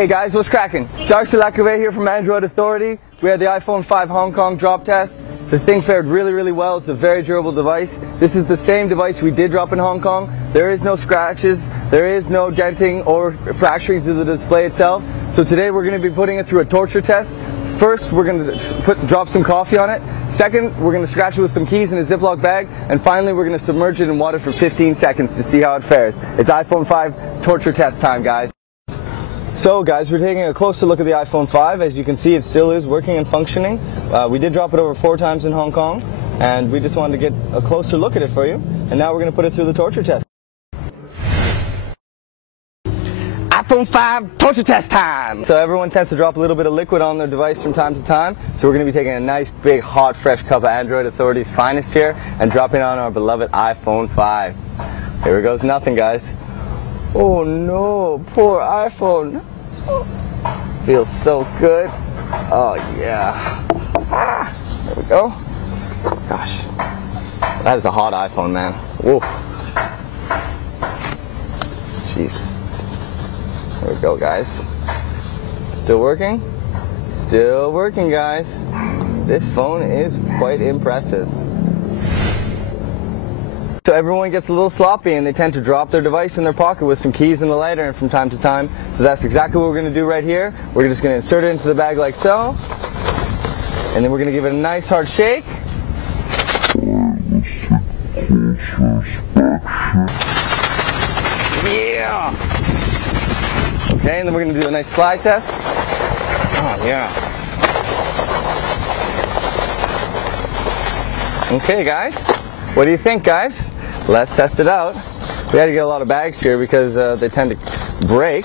Hey guys, what's cracking? Darcy Lacave here from Android Authority. We had the iPhone5 Hong Kong drop test. The thing fared really well. It's a very durable device. This is the same device we did drop in Hong Kong. There is no scratches, there is no denting or fracturing to the display itself. So today we're going to be putting it through a torture test. First, we're going to drop some coffee on it. Second, we're going to scratch it with some keys in a Ziploc bag. And finally, we're going to submerge it in water for 15 seconds to see how it fares. It's iPhone5 torture test time, guys. So guys, we're taking a closer look at the iPhone5. As you can see, it still is working and functioning. We did drop it over 4 times in Hong Kong, and we just wanted to get a closer look at it for you. And now we're going to put it through the torture test. iPhone5 torture test time! So everyone tends to drop a little bit of liquid on their device from time to time. So we're going to be taking a nice, big, hot, fresh cup of Android Authority's finest here and dropping it on our beloved iPhone5. Here goes nothing, guys. Oh no, poor iPhone. Feels so good. Oh yeah. There we go. Gosh, that is a hot iPhone, man. Whoa. Jeez. There we go, guys. Still working? Still working, guys. This phone is quite impressive. So everyone gets a little sloppy and they tend to drop their device in their pocket with some keys and the lighter from time to time. So that's exactly what we're going to do right here. We're just going to insert it into the bag like so. And then we're going to give it a nice hard shake. Yeah! Okay, and then we're going to do a nice slide test. Oh yeah. Okay guys, what do you think, guys? Let's test it out. We had to get a lot of bags here because they tend to break.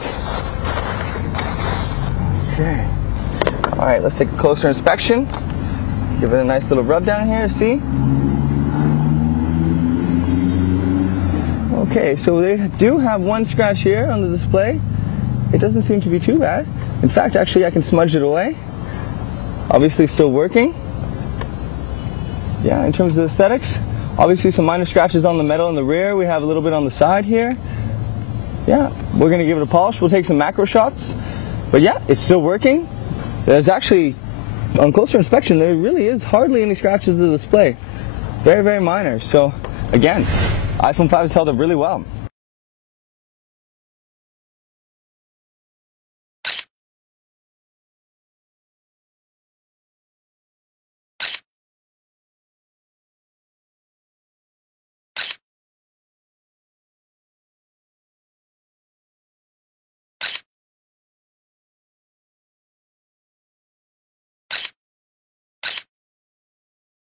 Okay. Alright, let's take a closer inspection. Give it a nice little rub down here, see? Okay, so they do have one scratch here on the display. It doesn't seem to be too bad. In fact, actually I can smudge it away. Obviously still working. Yeah, in terms of aesthetics, obviously some minor scratches on the metal in the rear. We have a little bit on the side here. Yeah, we're going to give it a polish. We'll take some macro shots. But yeah, it's still working. There's actually, on closer inspection, there really is hardly any scratches to the display. Very minor. So again, iPhone 5 has held up really well.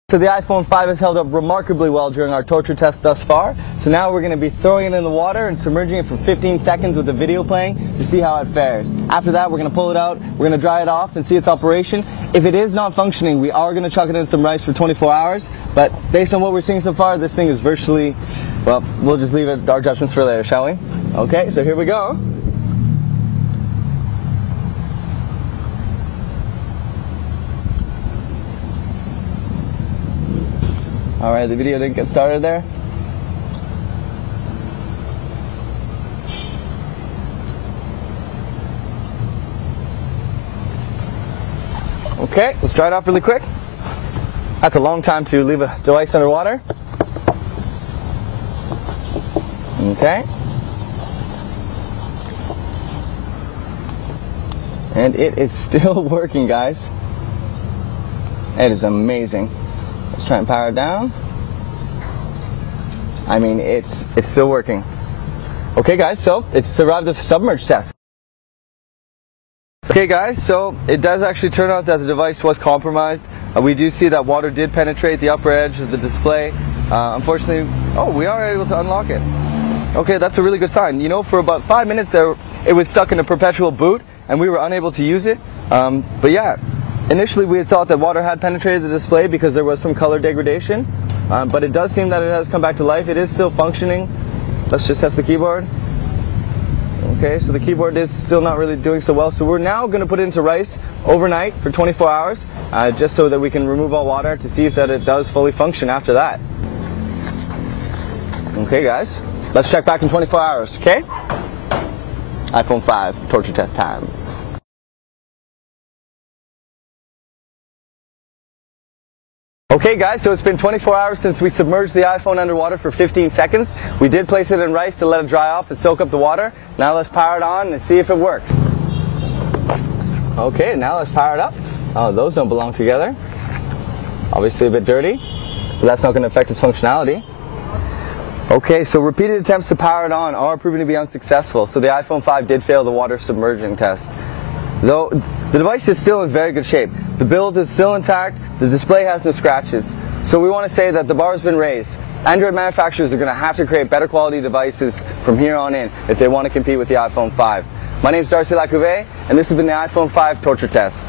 So the iPhone 5 has held up remarkably well during our torture test thus far. So now we're going to be throwing it in the water and submerging it for 15 seconds with the video playing to see how it fares. After that, we're going to pull it out, we're going to dry it off and see its operation. If it is not functioning, we are going to chuck it in some rice for 24 hours. But based on what we're seeing so far, this thing is virtually, well, we'll just leave it our judgments for later, shall we? Okay, so here we go. Alright, the video didn't get started there. Okay, let's dry it off really quick. That's a long time to leave a device underwater. Okay. And it is still working, guys. It is amazing. Let's try and power it down. I mean, it's still working. Okay guys, so it's survived the submerge test. Okay guys, so it does actually turn out that the device was compromised. We do see that water did penetrate the upper edge of the display. Unfortunately, oh, we are able to unlock it. Okay, that's a really good sign. You know, for about 5 minutes there, it was stuck in a perpetual boot and we were unable to use it. But yeah. Initially we had thought that water had penetrated the display because there was some color degradation, but it does seem that it has come back to life. It is still functioning. Let's just test the keyboard. Okay, so the keyboard is still not really doing so well, so we're now going to put it into rice overnight for 24 hours, just so that we can remove all water to see if that it does fully function after that. Okay guys, let's check back in 24 hours, okay? iPhone 5 torture test time. Okay guys, so it's been 24 hours since we submerged the iPhone underwater for 15 seconds. We did place it in rice to let it dry off and soak up the water. Now let's power it on and see if it works. Okay, now let's power it up. Oh, those don't belong together. Obviously a bit dirty, but that's not going to affect its functionality. Okay, so repeated attempts to power it on are proving to be unsuccessful, so the iPhone 5 did fail the water submerging test. Though the device is still in very good shape. The build is still intact, the display has no scratches. So we want to say that the bar has been raised. Android manufacturers are going to have to create better quality devices from here on in if they want to compete with the iPhone 5. My name is Darcy Lacouvé, and this has been the iPhone 5 torture test.